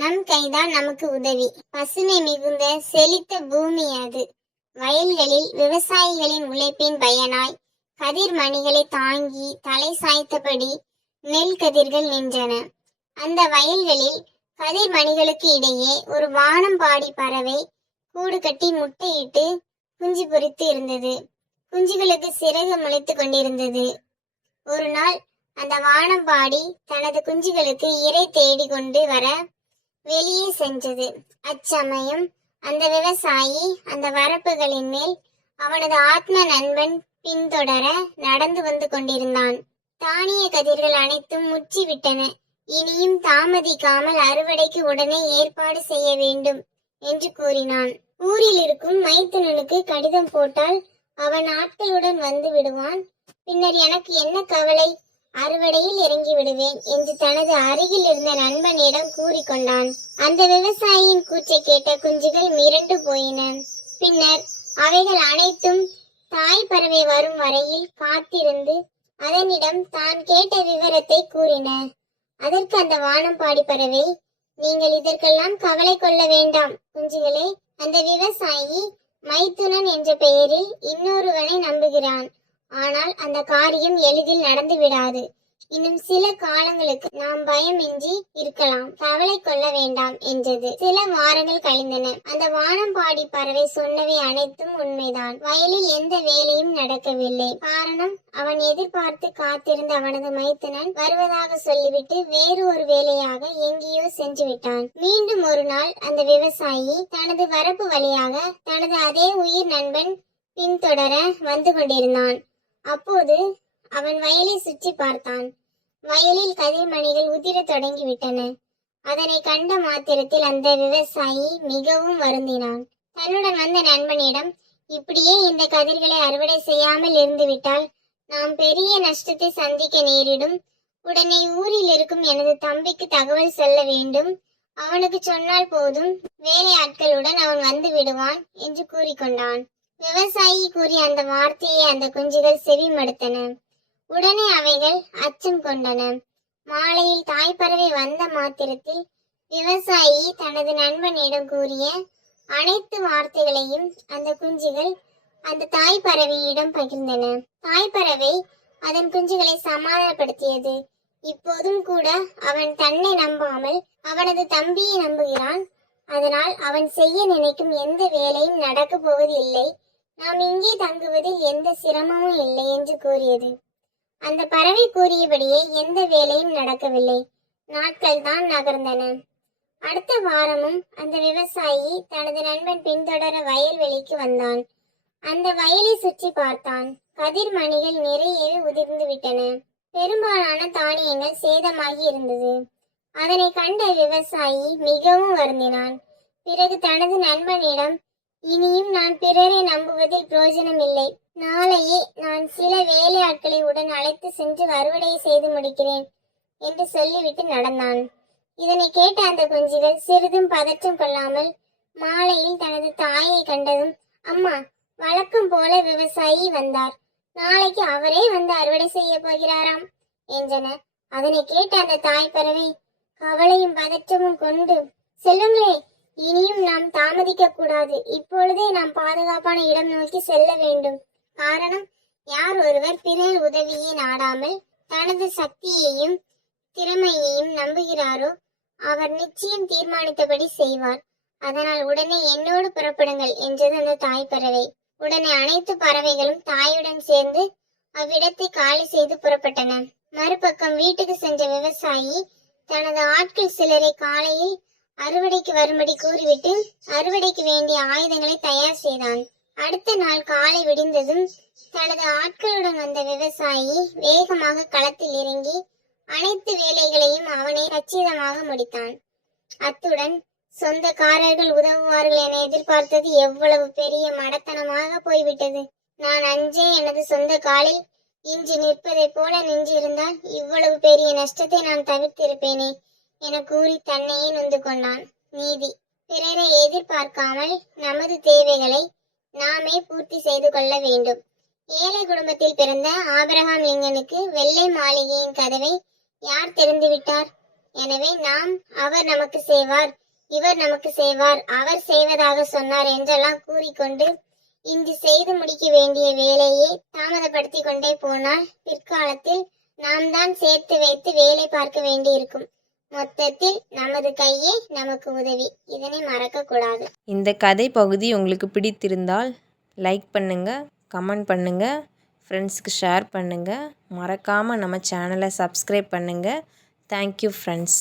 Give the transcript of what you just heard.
நம் கைதான் நமக்கு உதவி. பசுமை மிகுந்த செழித்த பூமி அது. வயல்களில் விவசாயிகளின் உழைப்பின் பயனாய் கதிர் மணிகளை தாங்கி தலை சாய்த்தபடி நெல் கதிர்கள் நின்றன. அந்த வயல்களில் கதிர் மணிகளுக்கு இடையே ஒரு வானம்பாடி பறவை கூடு கட்டி முட்டையிட்டு குஞ்சு பொரித்து இருந்தது. குஞ்சுகளுக்கு சிறகு முளைத்து கொண்டிருந்தது. ஒரு நாள் அந்த வானம்பாடி தனது குஞ்சுகளுக்கு இரை தேடி கொண்டு வர வெளியே சென்றது. அச்சமயம் அந்த விவசாயி அந்த வரப்புகளின் மேல் அவனது ஆத்ம நண்பன் பின்தொடர நடந்து வந்து கொண்டிருந்தான். தானிய கதிர்கள் அனைத்தும் முற்றி விட்டன. இனியும் தாமதிக்காமல் அறுவடைக்கு உடனே ஏற்பாடு செய்ய வேண்டும் என்று கூறினான். ஊரில் இருக்கும் மைத்துனனுக்கு கடிதம் போட்டால் அவன் ஆட்களுடன் வந்து விடுவான். பின்னர் எனக்கு என்ன கவலை, அறுவடையில் இறங்கி விடுவேன் என்று தனது அருகில் இருந்த நண்பனிடம் கூறிக்கொண்டான். அந்த விவசாயியின் கூற்றை கேட்ட குஞ்சுகள் மிரண்டு போயின. பின்னர் அவைகள் அனைத்தும் தாய் பறவை வரும் வரையில் காத்திருந்து அதனிடம் தான் கேட்ட விவரத்தை கூறின. அதற்கு அந்த வானம்பாடி பறவை, நீங்கள் இதற்கெல்லாம் கவலை கொள்ள வேண்டாம் குஞ்சுகளே. அந்த விவசாயி மைத்துனன் என்ற பெயரில் இன்னொருவனை நம்புகிறான். ஆனால் அந்த காரியம் எளிதில் நடந்து விடாது. இன்னும் சில காலங்களுக்கு நாம் பயமின்றி இருக்கலாம், கவலை கொள்ள வேண்டாம் என்றது. சில வாரங்கள் கழிந்தன. அந்த வானம்பாடி பறவை சொன்னவை அனைத்தும் உண்மைதான். வயலில் எந்த வேலையும் நடக்கவில்லை. காரணம், அவன் எதிர்பார்த்து காத்திருந்த அவனது மைத்துனன் வருவதாக சொல்லிவிட்டு வேறு ஒரு வேலையாக எங்கேயோ சென்று விட்டான். மீண்டும் ஒரு நாள் அந்த விவசாயி தனது வரப்பு வழியாக தனது அதே உயிர் நண்பன் பின்தொடர வந்து கொண்டிருந்தான். அப்போது அவன் வயலை சுற்றி பார்த்தான். வயலில் கதிர்மணிகள் உதிர தொடங்கிவிட்டன. அதனை கண்ட மாத்திரத்தில் அந்த விவசாயி மிகவும் வருந்தினான். தன்னுடன் வந்த நண்பனிடம், இப்படியே இந்த கதிர்களை அறுவடை செய்யாமல் இருந்துவிட்டால் நாம் பெரிய நஷ்டத்தை சந்திக்க நேரிடும். உடனே ஊரில் இருக்கும் எனது தம்பிக்கு தகவல் சொல்ல வேண்டும். அவனுக்கு சொன்னால் போதும், வேலை ஆட்களுடன் அவன் வந்து விடுவான் என்று கூறிக்கொண்டான். விவசாயி கூறிய அந்த வார்த்தையை அந்த குஞ்சுகள் செவி மடுத்தன. உடனே அவைகள் அச்சம் கொண்டன. மாலையில் தாய்ப்பறவை வந்த மாத்திரத்தில் விவசாயி தனது நண்பனிடம் கூறிய அனைத்து வார்த்தைகளையும் அந்த குஞ்சுகள் அந்த தாய்ப்பறவையிடம் பகிர்ந்தன. தாய்ப்பறவை அதன் குஞ்சுகளை சமாதானப்படுத்தியது. இப்போதும் கூட அவன் தன்னை நம்பாமல் அவனது தம்பியை நம்புகிறான். அதனால் அவன் செய்ய நினைக்கும் எந்த வேலையும் நடக்க போவது இல்லை. நாம் இங்கே தங்குவதில் எந்த சிரமமும் இல்லை என்று கூறியது. அந்த பறவை கூறியபடியே எந்த வேலையும் நடக்கவில்லை. நாட்கள் தான் நகர்ந்தன. அடுத்த வாரமும் அந்த விவசாயி தனது நண்பன் பின்தொடர வயல்வெளிக்கு வந்தான். அந்த வயலை சுற்றி பார்த்தான். கதிர் மணிகள் நிறையவே உதிர்ந்து விட்டன. பெரும்பாலான தானியங்கள் சேதமாகி இருந்தது. அதனை கண்ட விவசாயி மிகவும் வருந்தினான். பிறகு தனது நண்பனிடம், இனியும் நான் பிறரை நம்புவதில் பிரயோஜனம் இல்லை. நாளையே நான் சில வேலையாட்களை உடன் அழைத்து சென்று அறுவடை செய்து முடிக்கிறேன் என்று சொல்லிவிட்டு நடந்தான். இதனை கேட்ட அந்த குஞ்சுகள் சிறிதும் பதற்றம் கொள்ளாமல் மாலையில் தனது தாயை கண்டதும், அம்மா, வழக்கம் போல விவசாயி வந்தார். நாளைக்கு அவரே வந்து அறுவடை செய்ய போகிறாராம் என்றன. அதனை கேட்ட அந்த தாய் பறவை கவலையும் பதற்றமும் கொண்டு, செல்லுங்களே, இனியும் நாம் தாமதிக்க கூடாது. இப்பொழுதே நாம் பாதுகாப்பான இடம் நோக்கி செல்ல வேண்டும். காரணம், யார் ஒருவர் பிறர் உதவியை நாடாமல் தனது சக்தியையும் திறமையையும் நம்புகிறாரோ அவர் நிச்சயம் தீர்மானித்தபடி செய்வார். அதனால் உடனே என்னோடு புறப்படுங்கள் என்றது அந்த தாய் பறவை. உடனே அனைத்து பறவைகளும் தாயுடன் சேர்ந்து அவ்விடத்தை காலி செய்து புறப்பட்டன. மறுபக்கம் வீட்டுக்கு சென்ற விவசாயி தனது ஆட்கள் சிலரை காலையில் அறுவடைக்கு வரும்படி கூறிவிட்டு அறுவடைக்கு வேண்டிய ஆயுதங்களை தயார் செய்தான். அடுத்த நாள் காலை விடிந்ததும் தனது ஆட்களுடன் வந்த விவசாயி வேகமாக களத்தில் இறங்கி அனைத்து வேலைகளையும் அவனை கச்சிதமாக முடித்தான். அத்துடன் சொந்தக்காரர்கள் உதவுவார்கள் என எதிர்பார்த்தது எவ்வளவு பெரிய மடத்தனமாக போய்விட்டது. நான் அஞ்சே எனது சொந்த காலில் இன்று நிற்பதை போல நின்றிருந்தால் இவ்வளவு பெரிய நஷ்டத்தை நான் தவிர்த்திருப்பேனே என கூறி தன்னையே நொந்து கொண்டான். நீதி, பிறரை எதிர்பார்க்காமல் நமது தேவைகளை நாமே பூர்த்தி செய்து கொள்ள வேண்டும். ஏழை குடும்பத்தில் பிறந்த ஆபிரகாம் லிங்கனுக்கு வெள்ளை மாளிகையின் கதவை யார் திறந்து விட்டார்? எனவே நாம் அவர் நமக்கு செய்வார், இவர் நமக்கு செய்வார், அவர் செய்வதாக சொன்னார் என்றெல்லாம் கூறிக்கொண்டு இன்று செய்து முடிக்க வேண்டிய வேலையை தாமதப்படுத்தி கொண்டே போனால் பிற்காலத்தில் நாம் தான் சேர்த்து வைத்து வேலை பார்க்க வேண்டியிருக்கும். மொத்தத்தில் நமது கையே நமக்கு உதவி. இதனை மறக்க கூடாது. இந்த கதை பகுதி உங்களுக்கு பிடித்திருந்தால் லைக் பண்ணுங்கள், கமெண்ட் பண்ணுங்கள், ஃப்ரெண்ட்ஸ்க்கு ஷேர் பண்ணுங்கள். மறக்காமல் நம்ம சேனலை சப்ஸ்கிரைப் பண்ணுங்கள். Thank you friends.